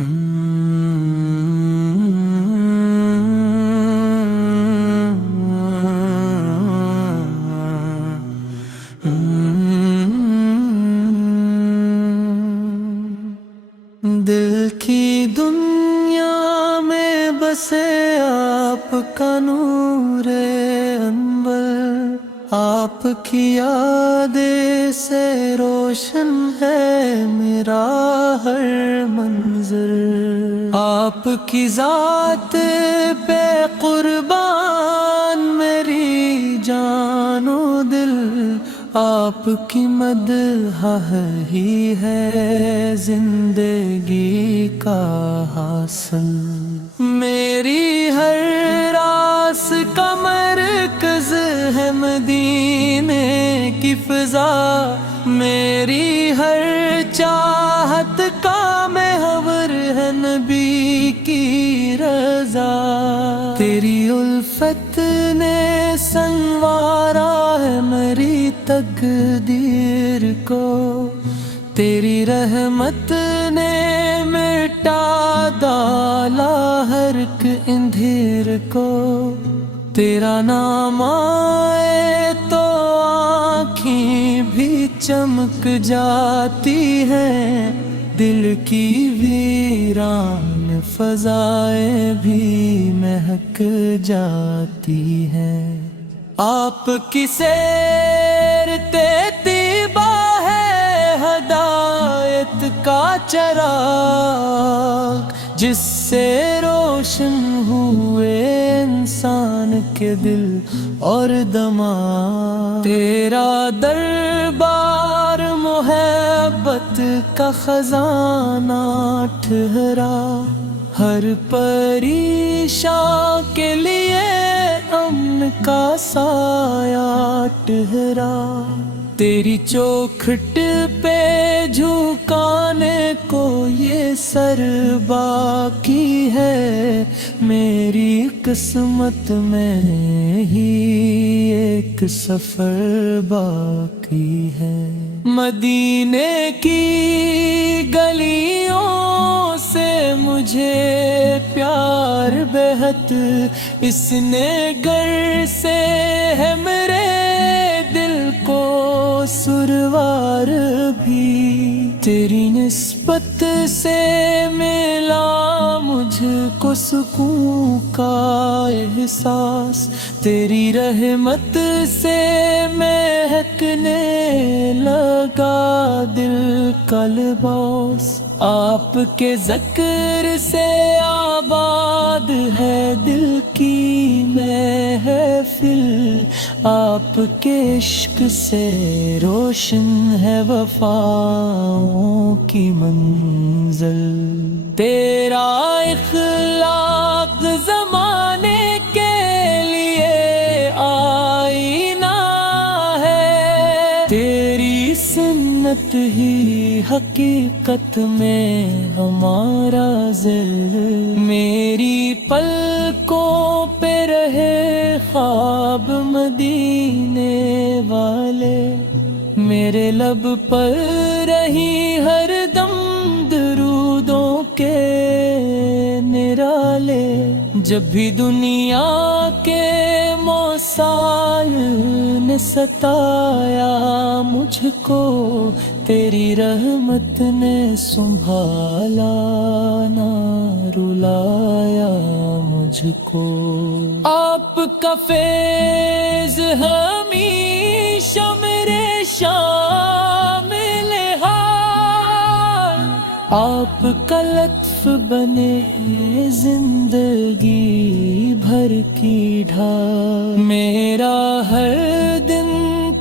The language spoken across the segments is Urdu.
دل کی دنیا میں بسے آپ کا نور انور، آپ کی یاد سے روشن ہے میرا ہر منظر، آپ کی ذات پہ قربان میری جان و دل، آپ کی مدح ہی ہے زندگی کا حاصل، میری ہر راس کا مرکز ہے مدینے کی فضا، میری ہر چاہت کا محور ہے نبی کی رضا، تیری الفت نے سنوارا ہے میری تقدیر کو، تیری رحمت نے مٹا ڈالا ہر ایک اندھیر کو، تیرا نام آئے تو آنکھیں بھی چمک جاتی ہیں، دل کی ویران فضائیں بھی مہک جاتی ہیں، آپ کی سیر طیبہ ہے ہدایت کا چراغ، جس سے روشن ہوئے انسان کے دل اور دماغ، تیرا دربار محبت کا خزانہ ٹھہرا، ہر پریشاں کے لیے امن کا سایہ ٹھہرا، تیری چوکھٹ پہ جھکانے کو یہ سر باقی ہے، میری قسمت میں ہی ایک سفر باقی ہے، مدینے کی گلیوں سے مجھے پیار بہت، اس نے گر سے ہے میرے دل کو سروار بھی، تیری نسبت سے ملا مجھ کو سکون کا احساس، تیری رحمت سے مہکنے لگا دل کا لباس، آپ کے ذکر سے آباد ہے دل کی محفل، آپ کے عشق سے روشن ہے وفاؤں کی منزل، تیرا اخلاق زمانے کے لیے آئینہ ہے، تیری سنت ہی حقیقت میں ہمارا ذل، میری پلکوں پہ رہے خواب مدینے والے، میرے لب پر رہی ہر دم درودوں کے نرالے، جب بھی دنیا کے موسال نے ستایا مجھ کو، تیری رحمت نے سنبھالا نہ رلایا مجھ کو، آپ کا فیض ہمیشہ میرے شامل ہے، آپ کا لطف بنے زندگی بھر کی ڈھال، میرا ہر دن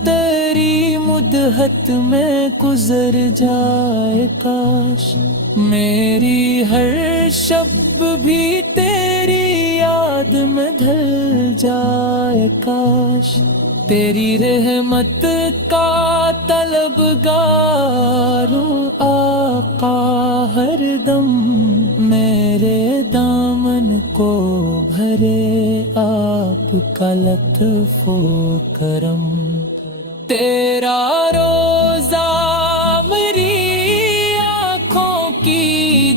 تیری مدحت میں گزر جائے کاش، میری ہر شب بھی تیری یاد میں ڈھل جائے کاش، تیری رحمت کا طلبگار ہوں آقا ہر دم، میرے دامن کو بھرے آپ کا لطف و کرم، تیرا روزہ میری آنکھوں کی